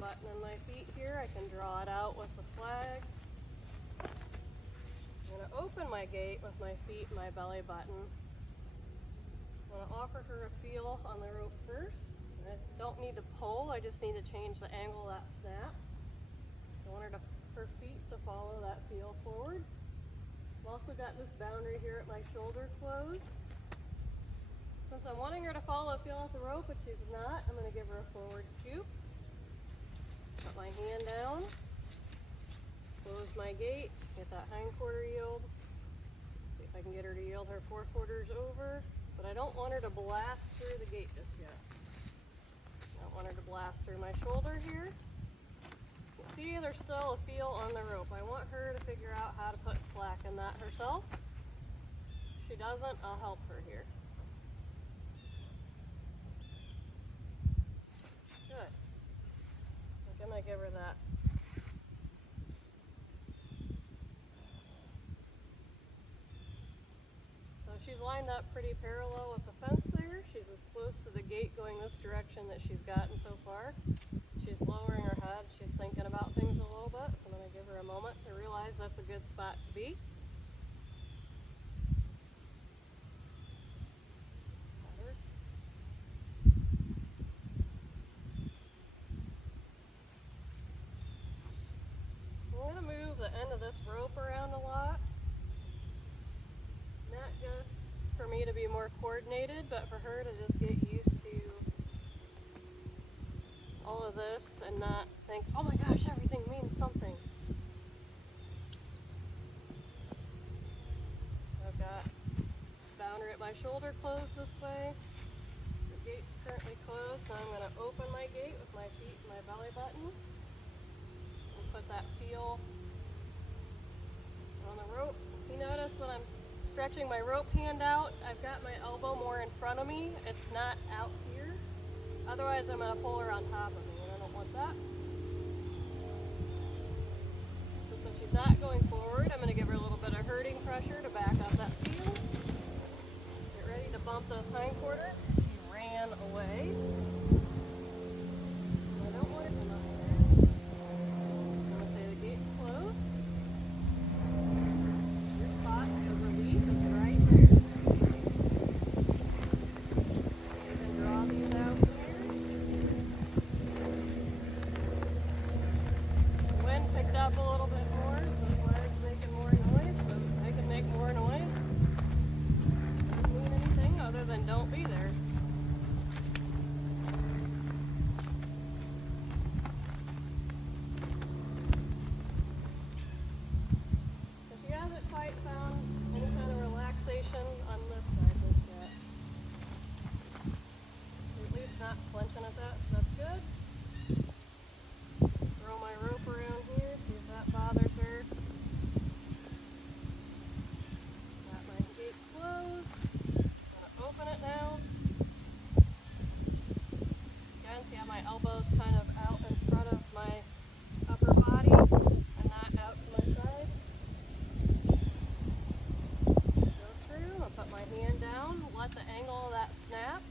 button in my feet here. I can draw it out with the flag. I'm going to open my gate with my feet and my belly button. I'm going to offer her a feel on the rope first. I don't need to pull, I just need to change the angle of that snap. I want her feet to follow that feel forward. I've also got this boundary here at my shoulder closed. Since I'm wanting her to follow a feel off the rope, but she's not, I'm going to give her a forward scoop. Put my hand down, close my gate, get that hindquarter yield. See if I can get her to yield her forequarters over, but I don't want her to blast through the gate just yet. I don't want her to blast through my shoulder here. You can see there's still a feel on the rope. I want her to figure out how to put slack in that herself. If she doesn't, I'll help her here. Good. I'm going to give her that. So she's lined up pretty parallel with the fence there. She's as close to the gate going this direction that she's gotten so far. She's lowering her head. She's thinking about things a little bit. So I'm going to give her a moment to realize that's a good spot to be. I'm going to move the end of this rope around a lot. Not just for me to be more coordinated, but for her to just get used to all of this and not think, oh my gosh, everything means something. I've got boundary at my shoulder closed this way. The gate's currently closed, so I'm going to open my gate with my feet and my belly button and put that feel on the rope. You notice when I'm stretching my rope hand out, I've got my elbow more in front of me. It's not out here. Otherwise, I'm going to pull her on top of me, and I don't want that. So since she's not going forward, I'm going to give her a little bit of herding pressure to back up that field. Get ready to bump those hindquarters. She ran away. I don't want her to come up there. I'm going to say the gate's closed. Your spot of relief is right there. You can draw these out here. The wind picked up a little bit more, so the flag's making more noise, so I can make more noise. Doesn't mean anything other than don't be there. She hasn't quite found any kind of relaxation on this side just yet. At least not clenching at that, so that's good. Throw my rope around here, see if that bothers her. Got my gate closed. I'm going to open it now. Again, see how my elbow's kind of out in front of my upper body and not out to my side. Go through, I'll put my hand down, let the angle of that snap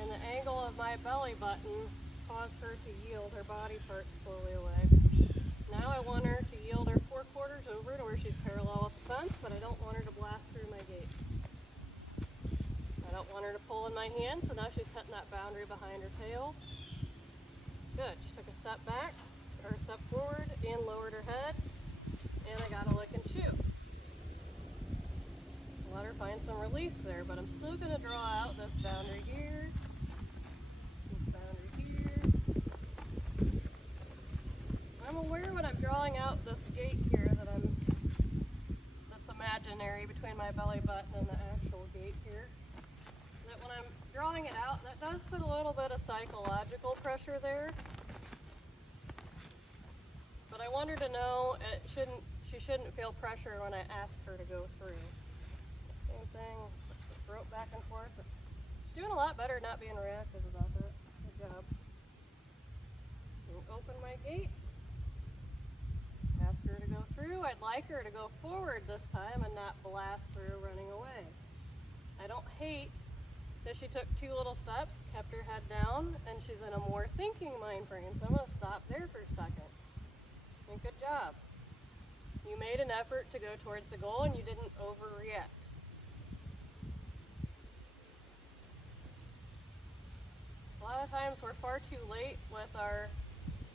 and the angle of my belly button cause her to yield her body parts slowly away. Now I want her to yield her forequarters over to where she's parallel with the fence, but I don't want her to blast through my gate. I don't want her to pull in my hand, so now she's hitting that boundary behind her tail. Good, she took a step back, or a step forward, and lowered her head, and I got a lick and shoot. Let her find some relief there, but I'm still going to draw out this boundary here, this boundary here. I'm aware when I'm drawing out this gate here that's imaginary between my belly button and the actual gate here, that when I'm drawing it out, that does put a little bit of psychological pressure there. But I want her to know she shouldn't feel pressure when I ask her to go through. Same thing, switch this rope back and forth. She's doing a lot better not being reactive about that. Good job. Open my gate. Ask her to go through. I'd like her to go forward this time and not blast through running away. I don't hate that she took 2 little steps, kept her head down, and she's in a more thinking mindset. mind frame, so I'm going to stop there for a second. And good job. You made an effort to go towards the goal and you didn't overreact. A lot of times we're far too late with our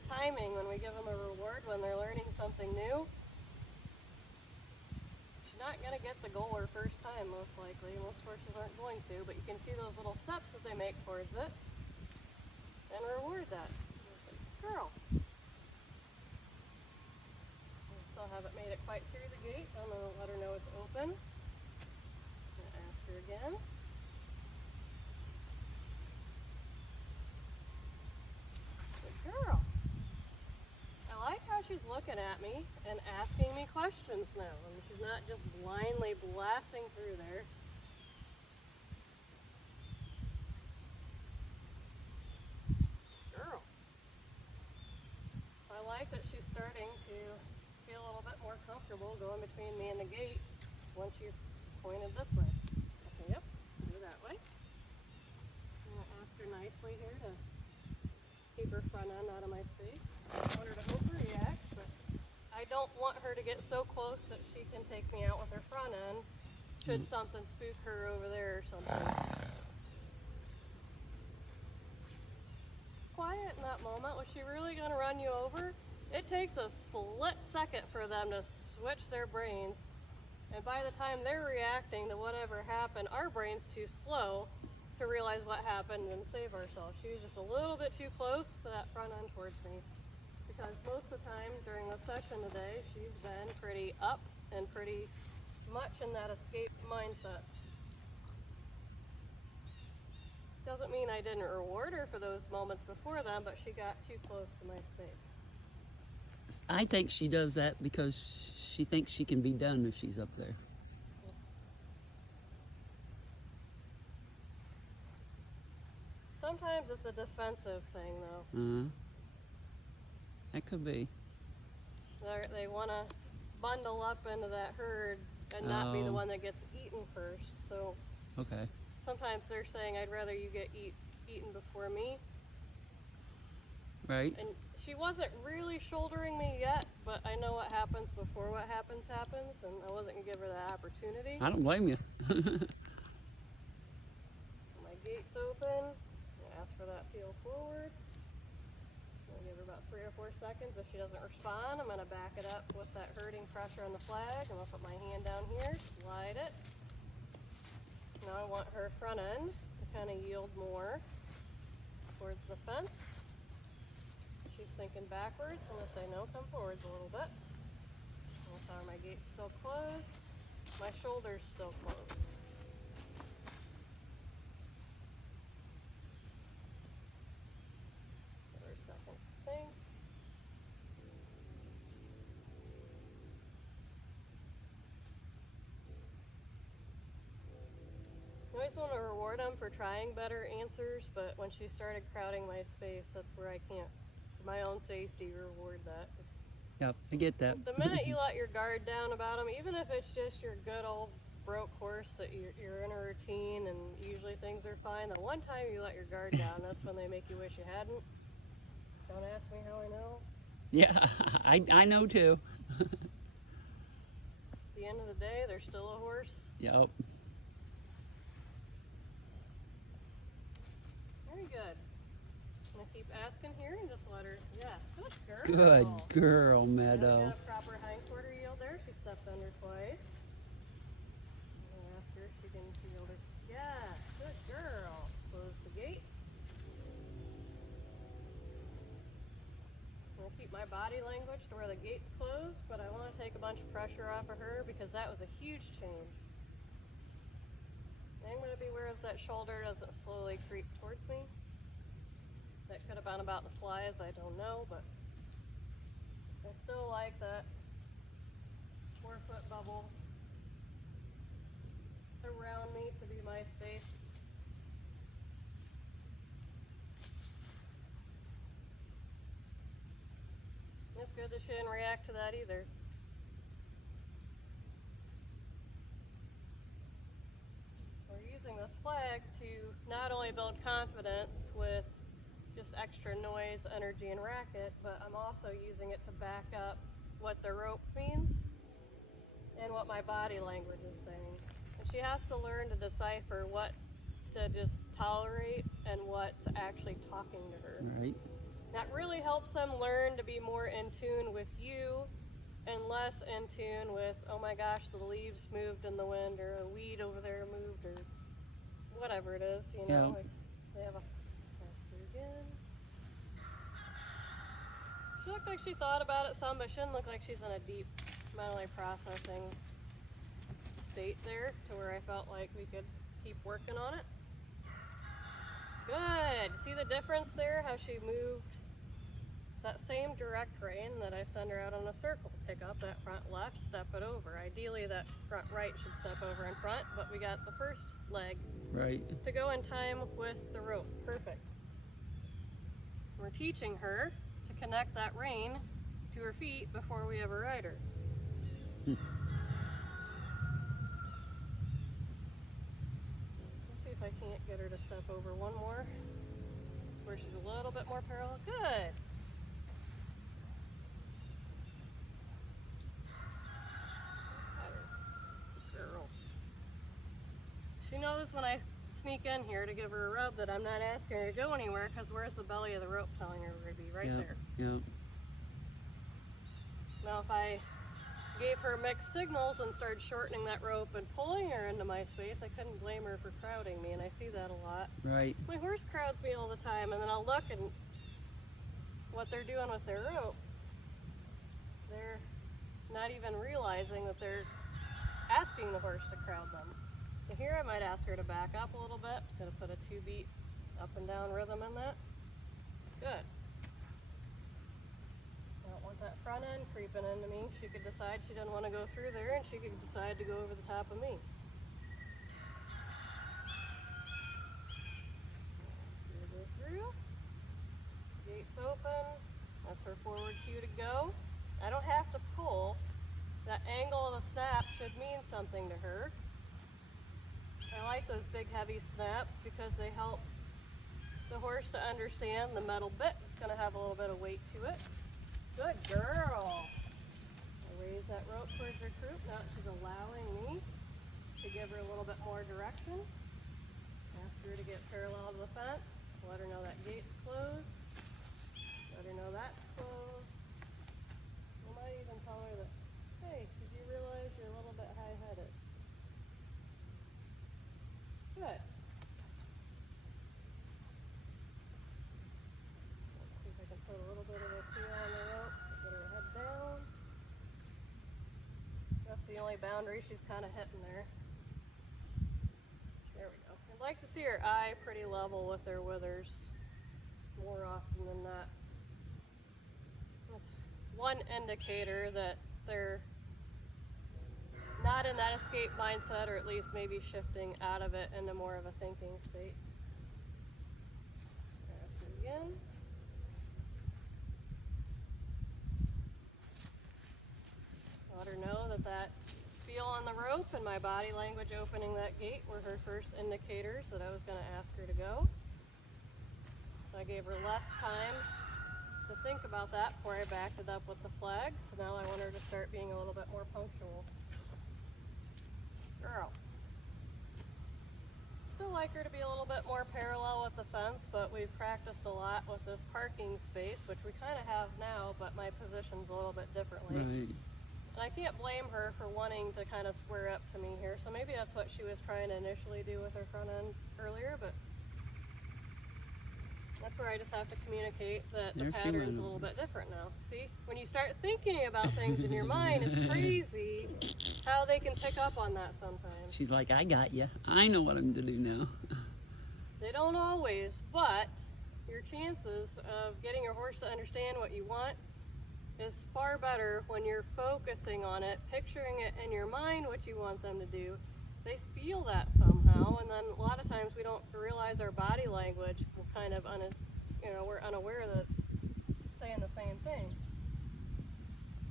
timing when we give them a reward when they're learning something new. She's not going to get the goal her first time, most likely. Most horses aren't going to, but you can see those little steps that they make towards it and reward that. Girl. I still haven't made it quite through the gate. I'm going to let her know it's open. I'm going to ask her again. Good girl. I like how she's looking at me and asking me questions now. I mean, she's not just blindly blasting through there. Girl. I like that she's starting to feel a little bit more comfortable going between me and the gate once she's pointed this way. Okay, yep, go that way. I'm going to ask her nicely here to keep her front end out of my space. I don't want her to overreact, but I don't want her to get so close that she can take me out with her front end should something spook her over there or something. Quiet in that moment. Was she really going to run you over? It takes a split second for them to switch their brains, and by the time they're reacting to whatever happened, our brain's too slow to realize what happened and save ourselves. She was just a little bit too close to that front end towards me, because most of the time during the session today, she's been pretty up and pretty much in that escape mindset. Doesn't mean I didn't reward her for those moments before them, but she got too close to my space. I think she does that because she thinks she can be done if she's up there. Sometimes it's a defensive thing, though. That could be. They want to bundle up into that herd and not be the one that gets eaten first. So okay. Sometimes they're saying, I'd rather you get eaten before me. Right. And she wasn't really shouldering me yet, but I know what happens before what happens, and I wasn't going to give her that opportunity. I don't blame you. My gate's open. Ask for that feel forward. I'll give her about 3 or 4 seconds. If she doesn't respond, I'm going to back it up with that herding pressure on the flag. I'm going to put my hand down here, slide it. Now I want her front end to kind of yield more towards the fence. She's thinking backwards. I'm going to say, no, come forwards a little bit. I'll tell her my gate's still closed. My shoulder's still closed. Give her a second to think. I always want to reward them for trying better answers, but when she started crowding my space, that's where I can't, for my own safety, reward that. Yep, I get that. The minute you let your guard down about them, even if it's just your good old broke horse that you're in a routine and usually things are fine, the one time you let your guard down, that's when they make you wish you hadn't. Don't ask me how I know. Yeah, I know too. At the end of the day, they're still a horse. Yep. Very good. I'm going to keep asking here and just let her, yeah, good girl. Good girl, Meadow. Got a proper hindquarter yield there. She stepped under twice. I'm going to ask her if she can yield her. Yeah, good girl. Close the gate. I'm going to keep my body language to where the gate's closed, but I want to take a bunch of pressure off of her because that was a huge change. I'm going to be aware that shoulder doesn't slowly creep towards me. That could have been about the flies, I don't know, but I still like that 4-foot bubble around me to be my space. It's good that she didn't react to that either. We're using this flag to not only build confidence with just extra noise, energy, and racket, but I'm also using it to back up what the rope means and what my body language is saying. And she has to learn to decipher what to just tolerate and what's actually talking to her. Right. That really helps them learn to be more in tune with you and less in tune with, oh my gosh, the leaves moved in the wind, or a weed over there moved, or whatever it is, you know. Yeah. Like they have a faster again. She looked like she thought about it some, but she didn't look like she's in a deep mentally processing state there to where I felt like we could keep working on it. Good. See the difference there? How she moved? It's that same direct rein that I send her out on a circle. Pick up that front left, step it over. Ideally that front right should step over in front, but we got the first leg Right. to go in time with the rope. Perfect. We're teaching her to connect that rein to her feet before we ever ride her. Let's see if I can't get her to step over one more, where she's a little bit more parallel. Good. Girl. She knows when I sneak in here to give her a rub that I'm not asking her to go anywhere, because where's the belly of the rope telling her we're going to be? Right there. Yeah. Now if I gave her mixed signals and started shortening that rope and pulling her into my space, I couldn't blame her for crowding me, and I see that a lot. Right. My horse crowds me all the time, and then I'll look and what they're doing with their rope. They're not even realizing that they're asking the horse to crowd them. And here I might ask her to back up a little bit. Just gonna put a 2-beat up and down rhythm in that. Good. I don't want that front end creeping into me. She could decide she didn't want to go through there, and she could decide to go over the top of me. Go through. Gates open. That's her forward cue to go. I don't have to pull. That angle of the snap should mean something to her. I like those big heavy snaps because they help the horse to understand the metal bit. It's going to have a little bit of weight to it. Good girl. I raise that rope towards her croup. Now she's allowing me to give her a little bit more direction. Ask her to get parallel to the fence. Let her know that gate's closed. Let her know that's closed. You might even tell her that, hey, did you realize you're a little bit high-headed? Good. Let's see if I can put a little bit of a feel on the rope. Get her head down. That's the only boundary she's kind of hitting there. There we go. I'd like to see her eye pretty level with her withers more often than not. That's one indicator that they're not in that escape mindset, or at least maybe shifting out of it into more of a thinking state. That's it again. Let her know that that feel on the rope and my body language opening that gate were her first indicators that I was going to ask her to go. So I gave her less time to think about that before I backed it up with the flag. So now I want her to start being a little bit more punctual. Girl. Still like her to be a little bit more parallel with the fence, but we've practiced a lot with this parking space, which we kind of have now, but my position's a little bit differently. Right. And I can't blame her for wanting to kind of square up to me here, so maybe that's what she was trying to initially do with her front end earlier, but that's where I just have to communicate that the There she pattern's went. a little bit different now. See, when you start thinking about things in your mind, it's crazy how they can pick up on that sometimes. She's like, I got you. I know what I'm to do now. They don't always, but your chances of getting your horse to understand what you want is far better when you're focusing on it, picturing it in your mind what you want them to do. They feel that somehow, and then a lot of times we don't realize our body language will kind of, we're unaware that it's saying the same thing.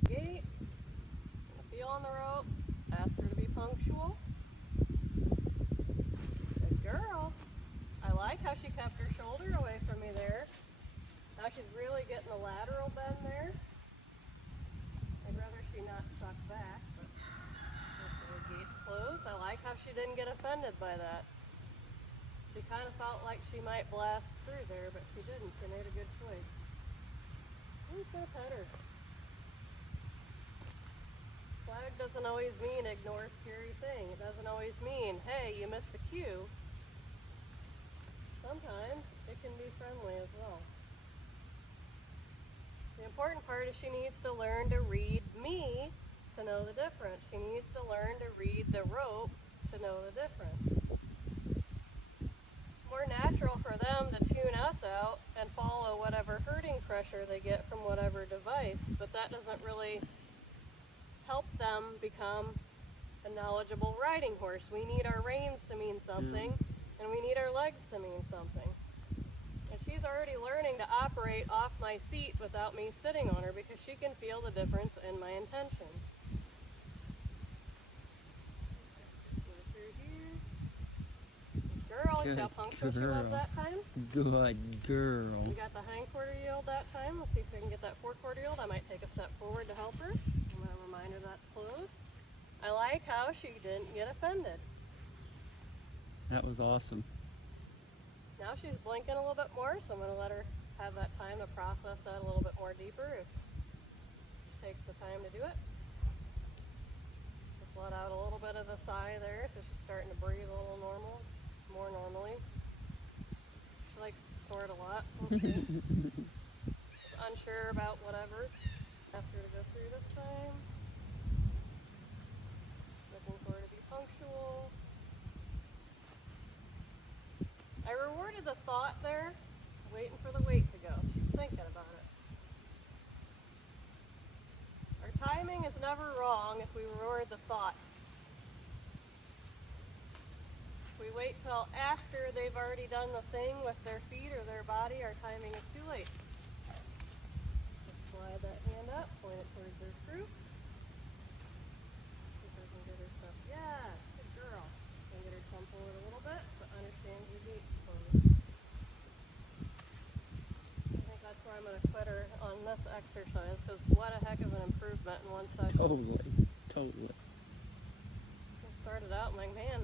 Gate, feel on the rope, ask her to be punctual. Good girl. I like how she kept her shoulder away from me there. Now she's really getting a lateral bend there. I'd rather she not suck back, but the gate's closed. I like how she didn't get offended by that. She kind of felt like she might blast through there, but she didn't. She made a good choice. Who's gonna pet her? Flag doesn't always mean ignore scary thing. It doesn't always mean, hey, you missed a cue. Sometimes it can be friendly as well. The important part is she needs to learn to read me to know the difference. She needs to learn to read the rope to know the difference. It's more natural for them to tune us out and follow whatever herding pressure they get from whatever device, but that doesn't really help them become a knowledgeable riding horse. We need our reins to mean something, and we need our legs to mean something. And she's already learning to operate off my seat without me sitting on her because she can feel the difference in my intention. Girl, Good shall punctual she girl. was that time. Good girl. We got the hindquarter yield that time. Let's see if we can get that forequarter yield. I might take a step forward to help her. I'm going to remind her that's closed. I like how she didn't get offended. That was awesome. Now she's blinking a little bit more, so I'm going to let her have that time to process that a little bit more deeper if she takes the time to do it. Just let out a little bit of the sigh there, so she's starting to breathe a little more normally. She likes to snort a lot. Okay. She's unsure about whatever. Ask her to go through this time. Looking for her to be punctual. I rewarded the thought there, waiting for the weight to go. She's thinking about it. Our timing is never wrong if we reward the thought. If we wait till after they've already done the thing with their feet or their body, our timing is too late. Let's slide that hand up, point it towards their croup. See if I can get her stuff. Yeah, good girl. Can get her tongue forward a little bit, but understand your gait closed. I think that's where I'm going to quit her on this exercise, because what a heck of an improvement in one session. Totally. I started out, I'm like, man,